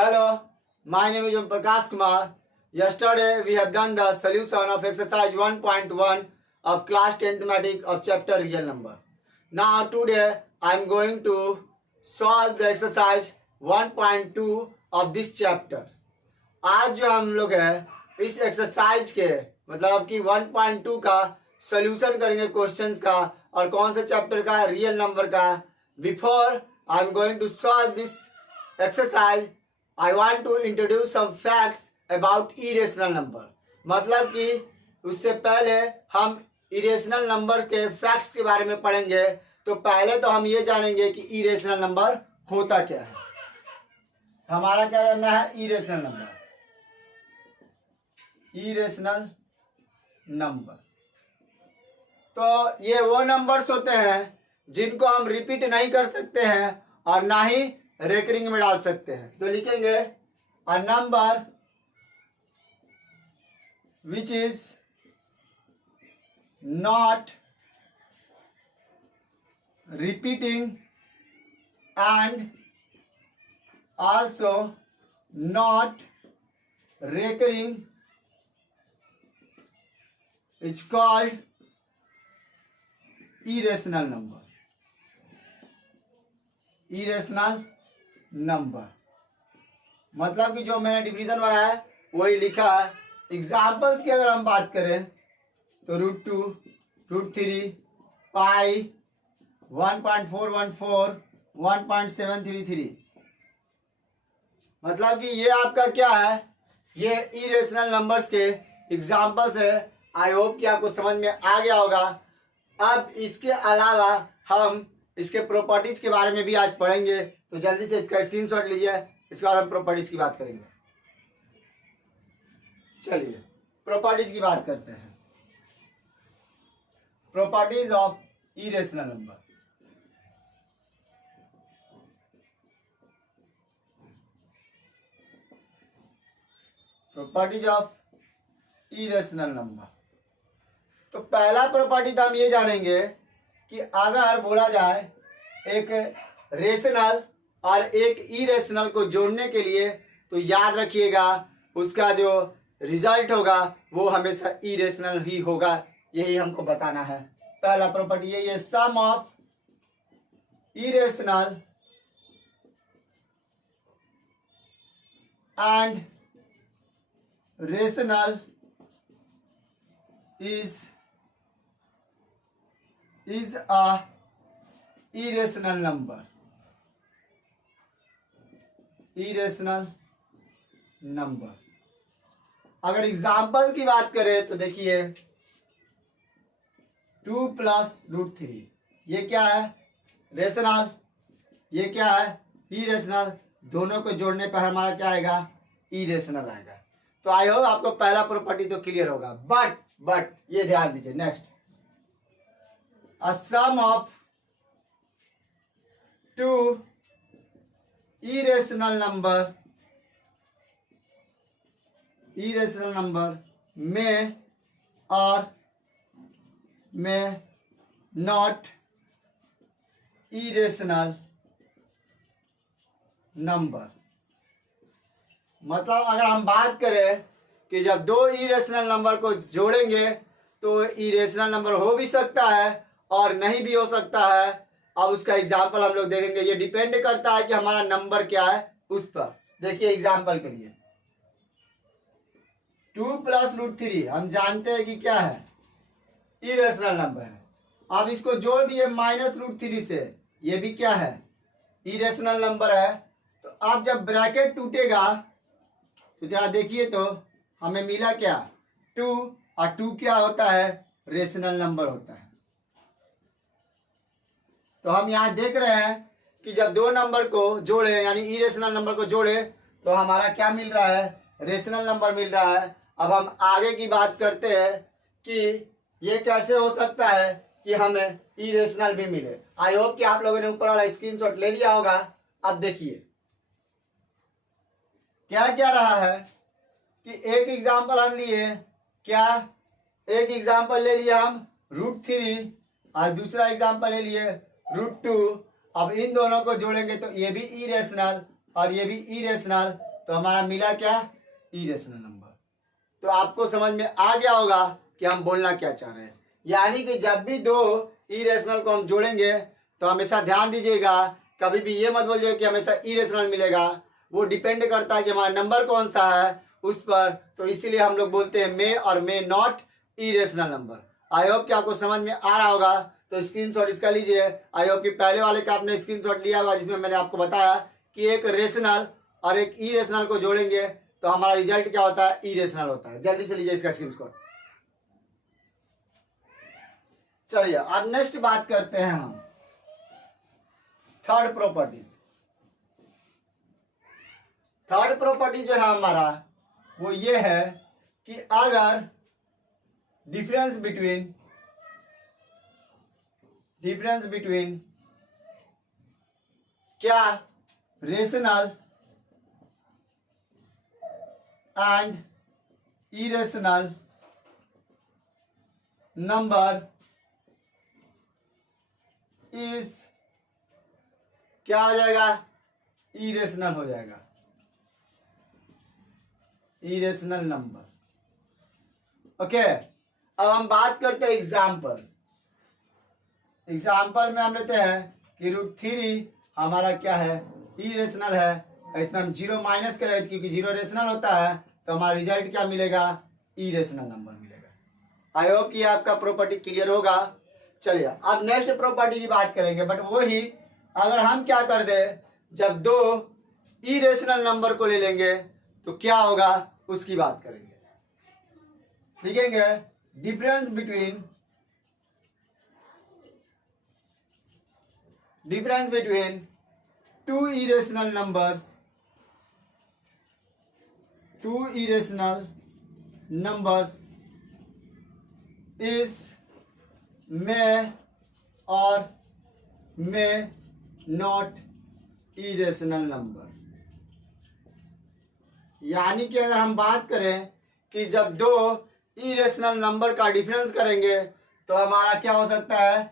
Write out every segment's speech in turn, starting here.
Hello, my name is Om Prakash Kumar. Yesterday we have done the solution of exercise 1.1 of class 10th mathematics of chapter real numbers. Now today I am going to solve the exercise 1.2 of this chapter. आज जो हम लोग है इस exercise के मतलब कि 1.2 का सोल्यूशन करेंगे क्वेश्चंस का और कौन से चैप्टर का रियल नंबर का. Before I am going to solve this exercise I want to introduce some facts about irrational number. मतलब कि उससे पहले हम इरेशनल नंबर के फैक्ट्स के बारे में पढ़ेंगे. तो पहले तो हम ये जानेंगे कि इरेशनल नंबर होता क्या है. हमारा क्या जानना है? Irrational number. इरेशनल नंबर तो ये वो नंबर्स होते हैं जिनको हम रिपीट नहीं कर सकते हैं और ना ही रेकरिंग में डाल सकते हैं. तो लिखेंगे a number which is not repeating and also not recurring is called irrational number. irrational number मतलब कि जो मैंने डिफिनेशन बनाया है वही लिखा है. एग्जाम्पल्स की अगर हम बात करें तो √2, √3, पाई, 1.414, 1.733. मतलब कि ये आपका क्या है? ये इरेशनल नंबर्स के एग्जाम्पल्स है. आई होप कि आपको समझ में आ गया होगा. अब इसके अलावा हम इसके प्रॉपर्टीज के बारे में भी आज पढ़ेंगे. तो जल्दी से इसका स्क्रीनशॉट लीजिए. इसके बाद हम प्रॉपर्टीज की बात करेंगे. चलिए प्रॉपर्टीज की बात करते हैं. Properties of irrational number. Properties of irrational number. तो पहला प्रॉपर्टी तो हम ये जानेंगे कि अगर बोला जाए एक रेशनल और एक इरेशनल को जोड़ने के लिए तो याद रखिएगा उसका जो रिजल्ट होगा वो हमेशा इरेशनल ही होगा. यही हमको बताना है. पहला प्रॉपर्टी ये sum of irrational and rational is a irrational number. irrational number. अगर एग्जाम्पल की बात करें तो देखिए 2 + √3 ये क्या है? रेशनल. ये क्या है? इरेशनल. दोनों को जोड़ने पर हमारा क्या आएगा? इरेशनल आएगा. तो आई होप आपको पहला प्रॉपर्टी तो क्लियर होगा. बट ये ध्यान दीजिए. Next a sum of two irrational number may or may not irrational number. मतलब अगर हम बात करें कि जब दो इरेशनल नंबर को जोड़ेंगे तो इरेशनल नंबर हो भी सकता है और नहीं भी हो सकता है. अब उसका एग्जाम्पल हम लोग देखेंगे. ये डिपेंड करता है कि हमारा नंबर क्या है उस पर. देखिए एग्जाम्पल के लिए 2 + √3 हम जानते हैं कि क्या है? इरेशनल नंबर है. अब इसको जोड़ दिए -√3 से. ये भी क्या है? इरेशनल नंबर है. तो अब जब ब्रैकेट टूटेगा तो जरा देखिए तो हमें मिला क्या? 2 और 2 क्या होता है? रेशनल नंबर होता है. तो हम यहाँ देख रहे हैं कि जब दो नंबर को जोड़े यानी इरेशनल नंबर को जोड़े तो हमारा क्या मिल रहा है? रेशनल नंबर मिल रहा है. अब हम आगे की बात करते हैं कि ये कैसे हो सकता है कि हमें इरेशनल भी मिले. आई होप कि आप लोगों ने ऊपर वाला स्क्रीनशॉट ले लिया होगा. अब देखिए क्या क्या रहा है कि एक एग्जाम्पल हम लिए. क्या? एक एग्जाम्पल ले लिया हम √3 और दूसरा एग्जाम्पल ले लिए √2. अब इन दोनों को जोड़ेंगे तो ये भी इरेशनल और ये भी इरेशनल. तो हमारा मिला क्या, इरेशनल नंबर। तो आपको समझ में आ गया होगा कि हम बोलना क्या चाह रहे हैं। यानी कि जब भी दो इरेशनल को हम जोड़ेंगे तो हमेशा ध्यान दीजिएगा, कभी भी ये मत बोलिए कि हमेशा इरेशनल मिलेगा, वो डिपेंड करता है कि हमारा नंबर कौन सा है उस पर। तो इसीलिए हम लोग बोलते हैं मे और may not irrational number. I hope कि आपको समझ में आ रहा होगा, तो स्क्रीनशॉट इसका लीजिए। आई होप कि पहले वाले का आपने स्क्रीनशॉट लिया होगा, जिसमें मैंने आपको बताया कि एक रेशनल और एक इरेशनल को जोड़ेंगे तो हमारा रिजल्ट क्या होता है, इरेशनल होता है। जल्दी से लीजिए इसका स्क्रीनशॉट। चलिए अब नेक्स्ट बात करते हैं हम थर्ड प्रॉपर्टीज। थर्ड प्रॉपर्टी जो है हमारा वो ये है कि अगर डिफरेंस बिटवीन क्या rational and irrational number is क्या हो जाएगा, इरेशनल हो जाएगा, इरेशनल नंबर। ओके, अब हम बात करते हैं एग्जाम्पल में हम लेते हैं कि √3 हमारा क्या है, इरेशनल है। इसमें हम 0 माइनस करें क्योंकि 0 रेशनल होता है, तो हमारा रिजल्ट क्या मिलेगा, इरेशनल नंबर मिलेगा। आई होप कि आपका प्रॉपर्टी क्लियर होगा। चलिए अब नेक्स्ट प्रॉपर्टी की बात करेंगे, बट वही अगर हम क्या कर दे, जब दो इरेशनल नंबर को ले लेंगे तो क्या होगा उसकी बात करेंगे। लिखेंगे difference between two irrational numbers is may और मे नॉट इरेशनल नंबर। यानी कि अगर हम बात करें कि जब दो इरेशनल नंबर का डिफरेंस करेंगे तो हमारा क्या हो सकता है,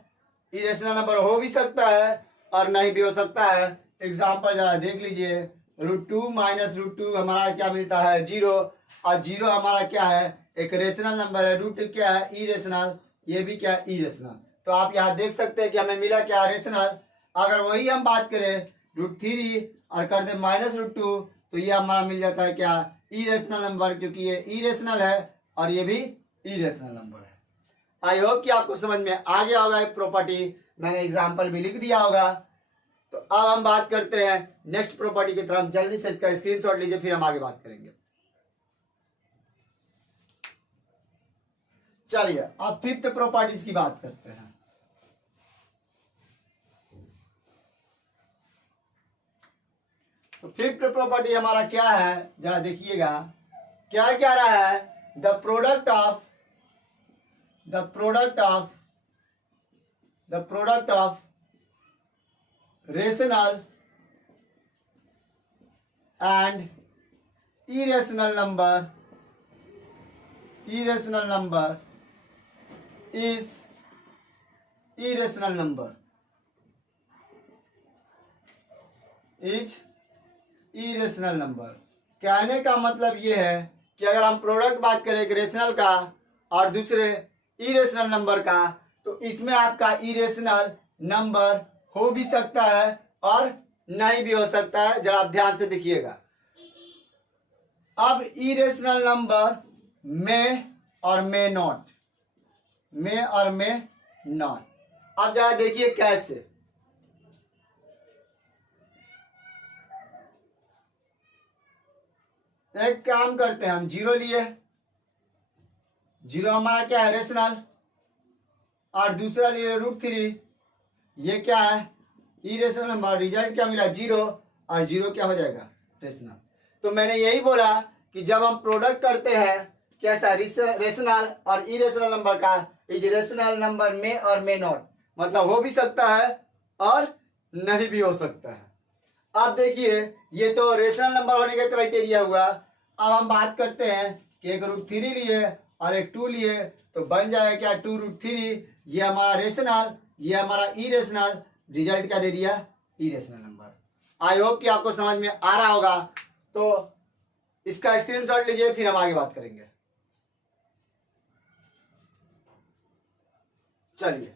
इरेशनल नंबर हो भी सकता है और नहीं भी हो सकता है। एग्जाम्पल जरा देख लीजिए, √2 माइनस √2 हमारा क्या मिलता है, 0, और 0 हमारा क्या है, एक रेशनल नंबर है। रूट क्या है, इरेशनल, ये भी क्या है, इरेशनल। तो आप यहाँ देख सकते हैं कि हमें मिला क्या, रेशनल। अगर वही हम बात करें √3 और कर दे माइनस √2 तो ये हमारा मिल जाता है क्या, इरेशनल नंबर, क्योंकि ये इरेशनल है और ये भी इरेशनल नंबर है। आई होप कि आपको समझ में आ गया होगा एक प्रॉपर्टी, मैंने एग्जाम्पल भी लिख दिया होगा। तो अब हम बात करते हैं नेक्स्ट प्रॉपर्टी की तरफ। जल्दी से इसका स्क्रीनशॉट लीजिए, फिर हम आगे बात करेंगे। चलिए अब फिफ्थ प्रॉपर्टीज की बात करते हैं। तो फिफ्थ प्रॉपर्टी हमारा क्या है, जरा देखिएगा क्या क्या रहा है, the product of rational and irrational number is irrational number कहने का मतलब ये है कि अगर हम प्रोडक्ट बात करें एक रेशनल का और दूसरे इरेशनल नंबर का, तो इसमें आपका इरेशनल नंबर हो भी सकता है और नहीं भी हो सकता है। जरा आप ध्यान से देखिएगा। अब इरेशनल नंबर में और मे नॉट, अब जरा देखिए कैसे। एक काम करते हैं, हम 0 लिए, 0 हमारा क्या है, रेशनल, और दूसरा लिए √3, ये क्या है, इरेशनल नंबर। रिजल्ट क्या मिला, 0, और 0 क्या हो जाएगा, रेशनल। तो मैंने यही बोला कि जब हम प्रोडक्ट करते हैं कैसा, रेशनल और इरेशनल नंबर का, इज रेशनल नंबर में और मे नॉट, मतलब हो भी सकता है और नहीं भी हो सकता है। अब देखिए ये तो रेशनल नंबर होने का क्राइटेरिया हुआ। अब हम बात करते हैं कि एक √3 लिए और एक 2 लिए, तो बन जाएगा क्या, 2√3, ये हमारा रेशनल, ये हमारा इरेशनल। रिजल्ट क्या दे दिया, इरेशनल नंबर। आई होप कि आपको समझ में आ रहा होगा। तो इसका स्क्रीनशॉट लीजिए, फिर हम आगे बात करेंगे। चलिए,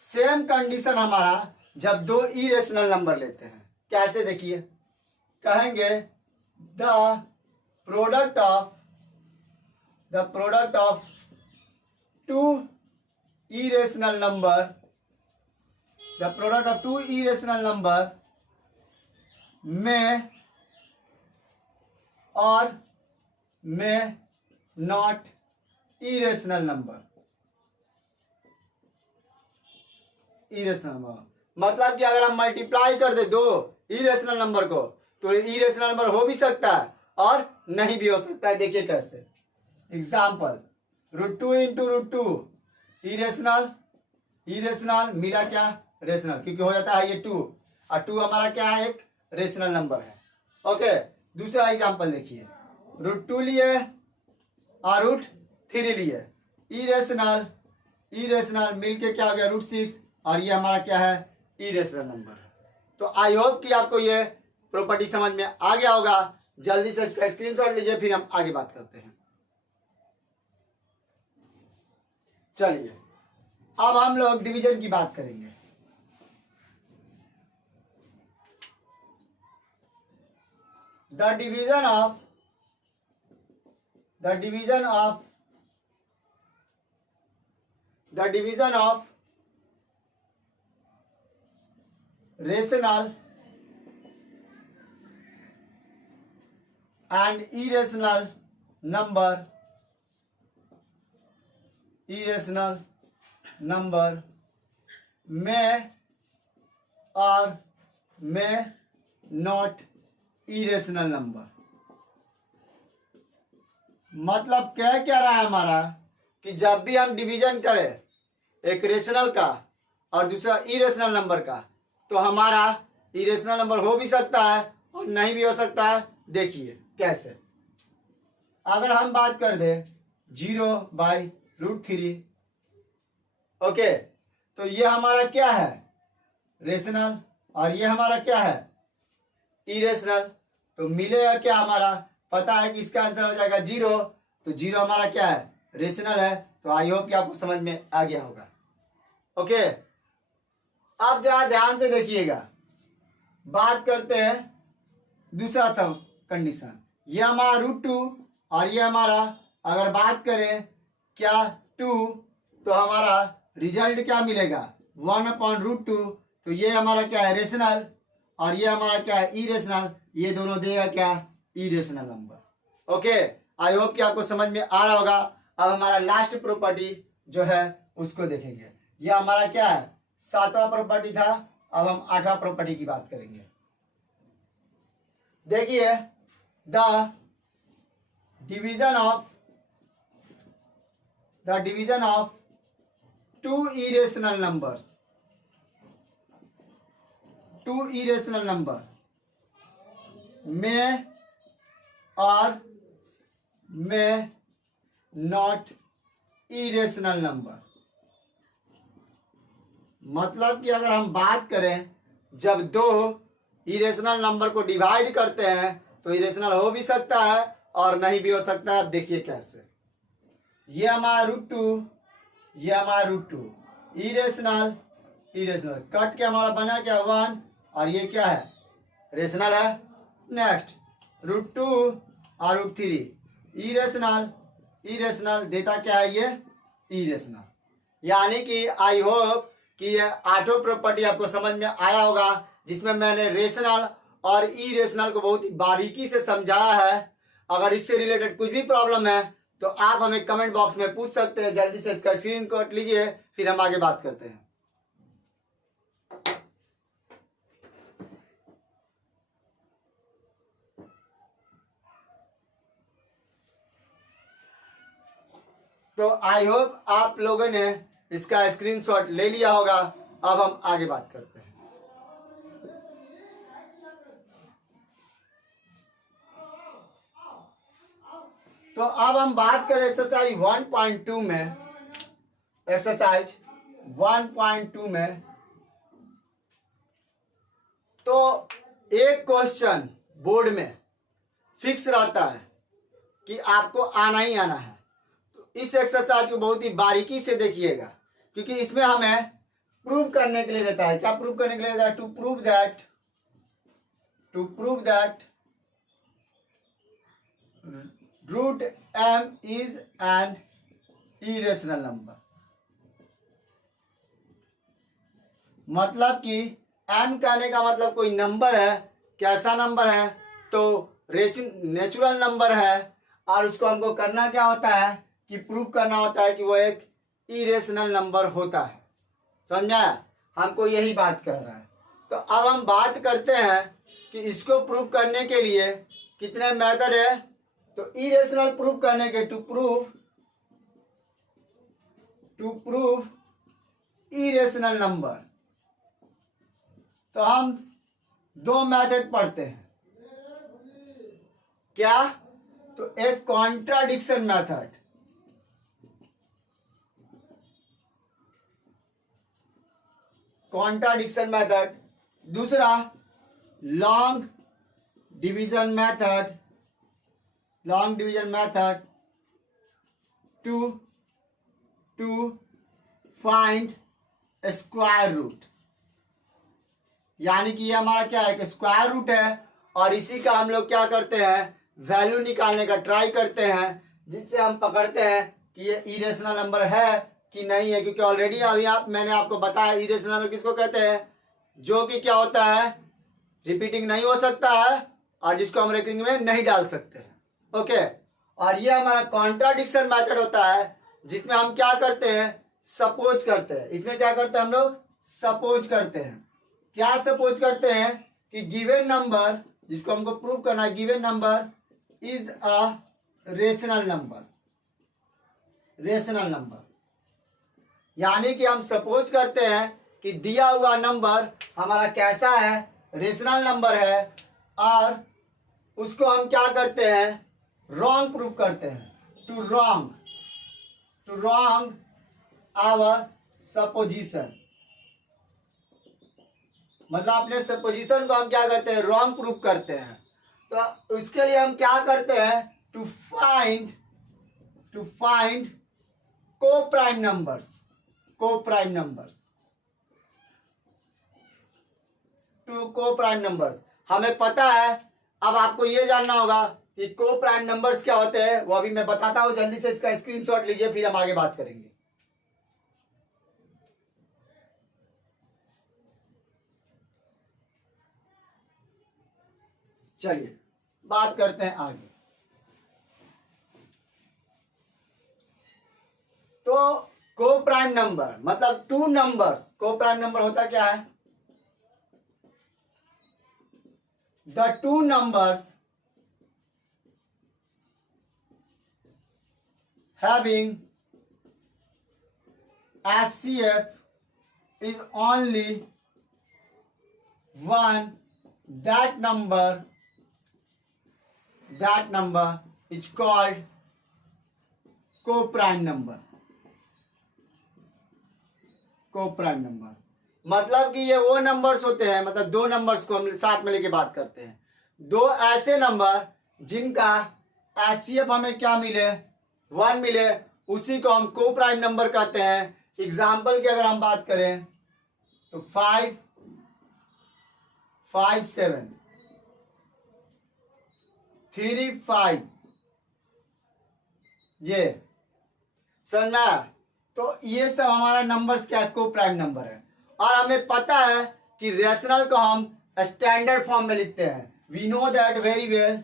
सेम कंडीशन हमारा जब दो इरेशनल नंबर लेते हैं, कैसे देखिए, कहेंगे the product of two irrational number, the product of two irrational number में और में not irrational number. Irrational number मतलब कि अगर हम मल्टीप्लाई कर दे दो इरेशनल नंबर को, तो इरेशनल नंबर हो भी सकता है और नहीं भी हो सकता है। देखिए कैसे, एग्जाम्पल, √2 इंटू √2 इरेशनल, इरेशनल मिला क्या, रेशनल, क्योंकि हो जाता है ये 2 और 2 हमारा क्या है, एक रेशनल नंबर है। ओके, दूसरा एग्जाम्पल देखिए, √2 लिए और √3 लिए, इरेशनल, इरेशनल मिलके क्या हो गया, √6, और ये हमारा क्या है, इरेशनल नंबर है। तो आई होप कि आपको ये प्रॉपर्टी समझ में आ गया होगा। जल्दी से इसका स्क्रीनशॉट लीजिए, फिर हम आगे बात करते हैं। चलिए, अब हम लोग डिवीजन की बात करेंगे। The division of rational and irrational number में और में नॉट इरेशनल नंबर। मतलब क्या रहा है हमारा, कि जब भी हम डिवीजन करें एक रेशनल का और दूसरा इरेशनल नंबर का, तो हमारा इरेशनल नंबर हो भी सकता है और नहीं भी हो सकता है। देखिए कैसे, अगर हम बात कर दे 0/√3, ओके, तो ये हमारा क्या है, रेशनल, और ये हमारा क्या है, इरेशनल। तो मिलेगा क्या, हमारा पता है कि इसका आंसर हो जाएगा 0, तो 0 हमारा क्या है, रेशनल है। तो आई होप कि आपको समझ में आ गया होगा। ओके, अब जरा ध्यान से देखिएगा, बात करते हैं दूसरा सब कंडीशन। ये हमारा √2 और ये हमारा, अगर बात करें क्या 2, तो हमारा रिजल्ट क्या मिलेगा, 1/√2। तो ये हमारा क्या है, रेशनल, और ये हमारा क्या है, इरेशनल। ये दोनों देगा क्या, irrational number. Okay, I hope कि आपको समझ में आ रहा होगा। अब हमारा लास्ट प्रॉपर्टी जो है उसको देखेंगे। ये हमारा क्या है, 7वां प्रॉपर्टी था। अब हम 8वां प्रॉपर्टी की बात करेंगे। देखिए, the division of two irrational number में और में नॉट इरेशनल नंबर। मतलब कि अगर हम बात करें, जब दो इरेशनल नंबर को डिवाइड करते हैं तो इरेशनल हो भी सकता है और नहीं भी हो सकता है। देखिए कैसे, ये हमारा √2, ये हमारा √2, इरेशनल, इरेशनल कट के हमारा बना क्या 1, और ये क्या है, रेशनल है। नेक्स्ट √2 और √3, इरेशनल, इरेशनल देता क्या है, ये इरेशनल। यानी कि आई होप कि ये 8वां प्रॉपर्टी आपको समझ में आया होगा, जिसमें मैंने रेशनल और इरेशनल को बहुत ही बारीकी से समझाया है। अगर इससे रिलेटेड कुछ भी प्रॉब्लम है तो आप हमें कमेंट बॉक्स में पूछ सकते हैं। जल्दी से इसका स्क्रीनशॉट लीजिए, फिर हम आगे बात करते हैं। तो आई होप आप लोगों ने इसका स्क्रीनशॉट ले लिया होगा। अब हम आगे बात करते हैं। तो अब हम बात करें एक्सरसाइज 1.2 में। एक्सरसाइज 1.2 में तो एक क्वेश्चन बोर्ड में फिक्स रहता है कि आपको आना ही आना है। तो इस एक्सरसाइज को बहुत ही बारीकी से देखिएगा, क्योंकि इसमें हमें प्रूव करने के लिए देता है। क्या प्रूव करने के लिए देता है? To prove that root m is an irrational number. मतलब कि m कहने का मतलब कोई नंबर है। कैसा नंबर है? तो नेचुरल नंबर है, और उसको हमको करना क्या होता है कि प्रूव करना होता है कि वो एक इरेशनल नंबर होता है। समझा? हमको यही बात कह रहा है। तो अब हम बात करते हैं कि इसको प्रूव करने के लिए कितने मेथड है। तो इरेशनल प्रूव करने के टू प्रूव इरेशनल नंबर, तो हम दो मेथड पढ़ते हैं। क्या? तो एक कॉन्ट्राडिक्शन मेथड, दूसरा long division method to find square root. यानी कि ये हमारा क्या है कि स्क्वायर रूट है, और इसी का हम लोग क्या करते हैं, वैल्यू निकालने का ट्राई करते हैं, जिससे हम पकड़ते हैं कि ये इरेशनल नंबर है कि नहीं है। क्योंकि ऑलरेडी अभी मैंने आपको बताया इरेशनल नंबर किसको कहते हैं, जो कि क्या होता है, रिपीटिंग नहीं हो सकता है, और जिसको हम रेकरिंग में नहीं डाल सकते हैं। ओके, और ये हमारा कॉन्ट्राडिक्शन मेथड होता है, जिसमें हम क्या करते हैं, सपोज करते हैं। इसमें क्या करते हैं हम लोग, सपोज करते हैं। क्या सपोज करते हैं कि गिवन नंबर, जिसको हमको प्रूव करना है, given number is a rational number. यानी कि हम सपोज करते हैं कि दिया हुआ नंबर हमारा कैसा है, रेशनल नंबर है, और उसको हम क्या करते हैं, रॉन्ग प्रूव करते हैं। टू रॉन्ग आवर सपोजिशन, मतलब अपने सपोजिशन को हम क्या करते हैं, रॉन्ग प्रूव करते हैं। तो उसके लिए हम क्या करते हैं, टू फाइंड को प्राइम नंबर्स। हमें पता है। अब आपको ये जानना होगा कि को प्राइम नंबर्स क्या होते हैं, वो अभी मैं बताता हूं। जल्दी से इसका स्क्रीनशॉट लीजिए, फिर हम आगे बात करेंगे। चलिए बात करते हैं आगे। तो को प्राइम नंबर मतलब टू नंबर्स। को प्राइम नंबर होता क्या है, the two numbers having SCF is only one, that number is called co-prime number। मतलब कि ये वो नंबर्स होते हैं, मतलब दो नंबर्स को हम साथ में लेके बात करते हैं। दो ऐसे नंबर जिनका एचसीएफ हमें क्या मिले, 1 मिले, उसी को हम को प्राइम नंबर कहते हैं। एग्जाम्पल की अगर हम बात करें तो 5, 5, 7, 3, 5, ये समझ में आया? तो ये सब हमारा नंबर्स क्या है, को प्राइम नंबर है। और हमें पता है कि रेशनल को हम स्टैंडर्ड फॉर्म में लिखते हैं। We know that very well,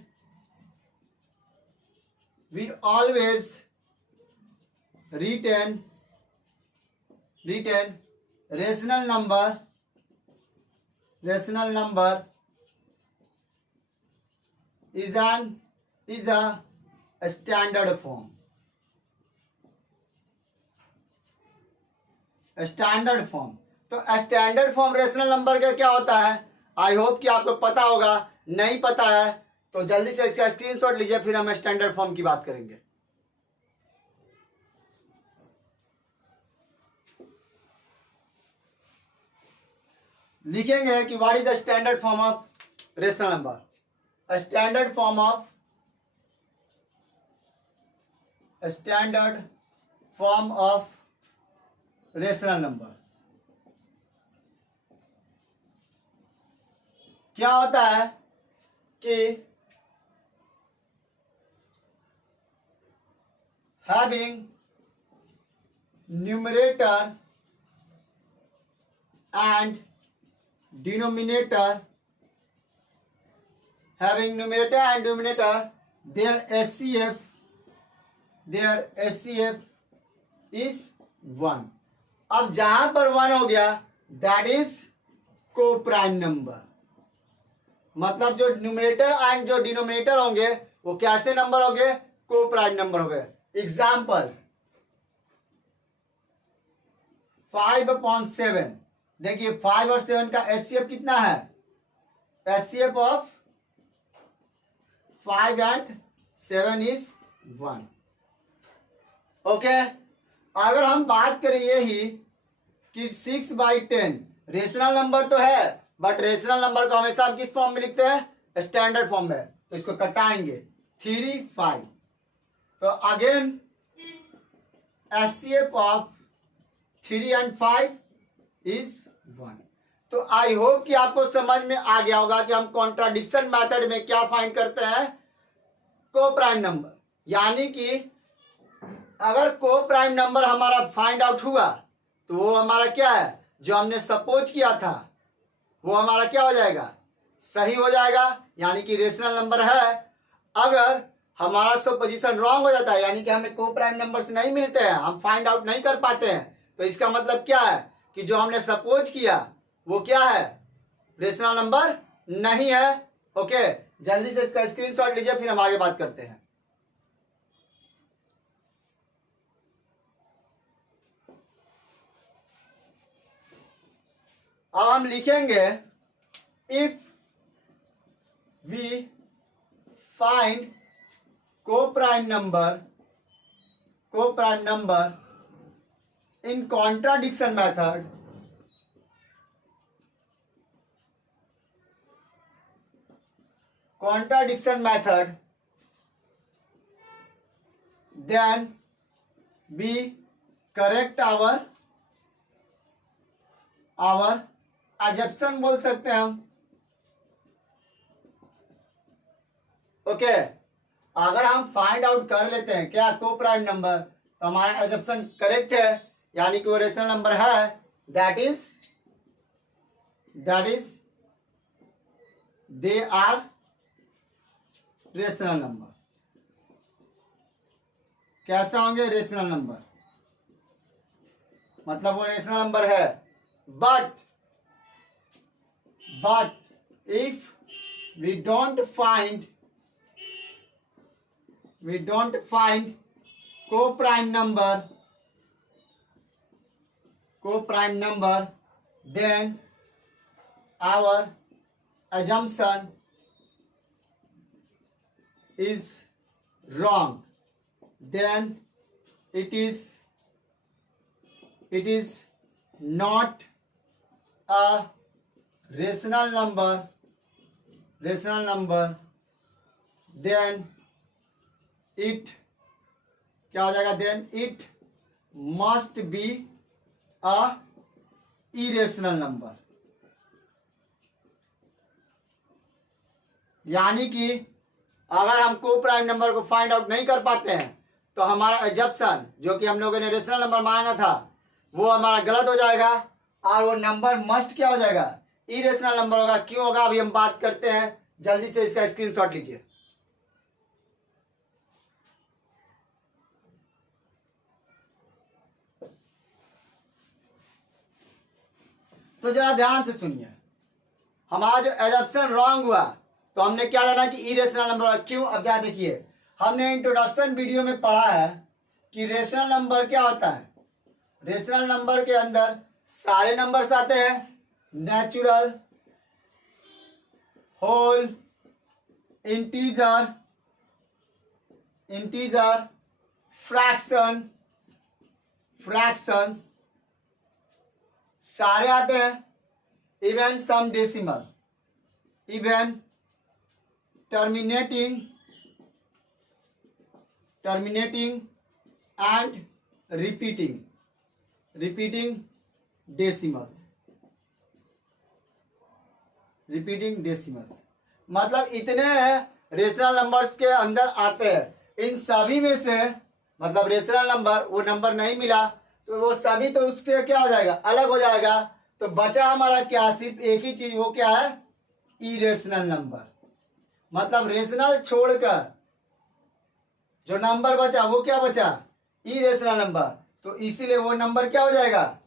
we always written rational number is a standard form। तो स्टैंडर्ड फॉर्म रेशनल नंबर का क्या होता है, आई होप कि आपको पता होगा। नहीं पता है तो जल्दी से इसका स्क्रीनशॉट लीजिए, फिर हम स्टैंडर्ड फॉर्म की बात करेंगे। लिखेंगे कि what is the standard form of rational number. Standard form of standard form of rational number. क्या होता है कि having numerator and denominator, having numerator and denominator, their SCF is 1। अब जहां पर 1 हो गया दैट इज को प्राइम नंबर। मतलब जो न्यूमरेटर एंड जो डिनोमिनेटर होंगे वो कैसे नंबर होंगे? को प्राइम नंबर हो गए। एग्जाम्पल 5/7। देखिए 5 और 7 का एचसीएफ कितना है? HCF of 5 and 7 is 1। Okay, अगर हम बात करें यही कि 6/10 रेशनल नंबर तो है, बट रेशनल नंबर को हमेशा हम किस फॉर्म में लिखते हैं? स्टैंडर्ड फॉर्म में। तो इसको कटाएंगे 3, 5। तो again HCF of 3 and 5 is 1। तो आई होप कि आपको समझ में आ गया होगा कि हम कॉन्ट्राडिक्शन मेथड में क्या फाइंड करते हैं? को प्राइम नंबर। यानी कि अगर को प्राइम नंबर हमारा फाइंड आउट हुआ तो वो हमारा क्या है? जो हमने सपोज किया था वो हमारा क्या हो जाएगा? सही हो जाएगा, यानी कि रेशनल नंबर है। अगर हमारा सपोजिशन रॉन्ग हो जाता है, यानी कि हमें को प्राइम नंबर से नहीं मिलते हैं, हम फाइंड आउट नहीं कर पाते हैं, तो इसका मतलब क्या है कि जो हमने सपोज किया वो क्या है? रेशनल नंबर नहीं है। ओके, जल्दी से इसका स्क्रीनशॉट लीजिए, फिर हम आगे बात करते हैं। अब हम लिखेंगे if we find coprime number in contradiction method, then we correct our assumption बोल सकते हैं हम। ओके, अगर हम फाइंड आउट कर लेते हैं क्या को प्राइम नंबर, तो हमारा assumption करेक्ट है, यानी कि वो रेशनल नंबर है। That is they are rational number. कैसा होंगे? रेशनल नंबर, मतलब वो रेशनल नंबर है। But if we don't find coprime number, then our assumption is wrong, then it is not a rational number, then it क्या हो जाएगा? then it must be a irrational number। यानी कि अगर हम को prime number को find out नहीं कर पाते हैं तो हमारा एजम्पशन जो कि हम लोगों ने रेशनल नंबर माना था वो हमारा गलत हो जाएगा, और वो नंबर मस्ट क्या हो जाएगा? इरेशनल नंबर होगा। क्यों होगा अभी हम बात करते हैं। जल्दी से इसका स्क्रीनशॉट लीजिए। तो जरा ध्यान से सुनिए, हमारा जो एजम्पशन रॉन्ग हुआ तो हमने क्या जाना कि इरेशनल नंबर। क्यों? अब जरा देखिए, हमने इंट्रोडक्शन वीडियो में पढ़ा है कि रेशनल नंबर क्या होता है। रेशनल नंबर के अंदर सारे नंबर्स आते हैं, नेचुरल, होल, इंटीजर, फ्रैक्शंस सारे आते हैं, even some decimal, even terminating and repeating decimals। मतलब इतने रेशनल नंबर्स के अंदर आते हैं, इन सभी में से मतलब रेशनल नंबर वो नंबर नहीं मिला तो वो सभी तो उससे क्या हो जाएगा, अलग हो जाएगा। तो बचा हमारा क्या, सिर्फ एक ही चीज, वो क्या है, इरेशनल नंबर। मतलब रेशनल छोड़कर जो नंबर बचा वो क्या बचा, इरेशनल नंबर। तो इसीलिए वो नंबर क्या हो जाएगा,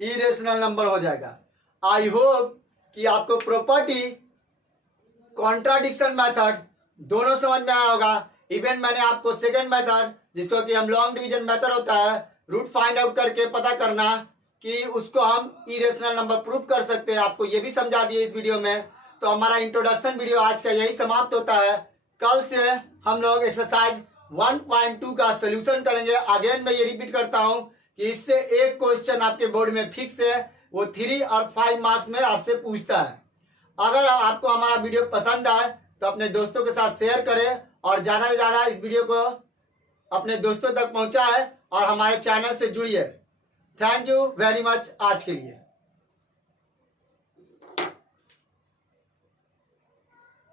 इरेशनल नंबर हो जाएगा। आई होप कि आपको प्रॉपर्टी, कॉन्ट्राडिक्शन मेथड दोनों समझ में आया होगा। इवन मैंने आपको सेकंड मेथड, जिसको कि हम लॉन्ग डिवीजन मेथड होता है, रूट फाइंड आउट करके पता करना कि उसको हम इरेशनल नंबर प्रूव कर सकते हैं, आपको ये भी समझा दिए इस वीडियो में। तो हमारा इंट्रोडक्शन वीडियो आज का यही समाप्त होता है। कल से हम लोग एक्सरसाइज 1.2 का सोल्यूशन करेंगे। अगेन मैं ये रिपीट करता हूं कि इससे एक क्वेश्चन आपके बोर्ड में फिक्स है, वो 3 और 5 मार्क्स में आपसे पूछता है। अगर आपको हमारा वीडियो पसंद आए तो अपने दोस्तों के साथ शेयर करें और ज़्यादा से ज़्यादा इस वीडियो को अपने दोस्तों तक पहुंचाएं और हमारे चैनल से जुड़िए। थैंक यू वेरी मच आज के लिए।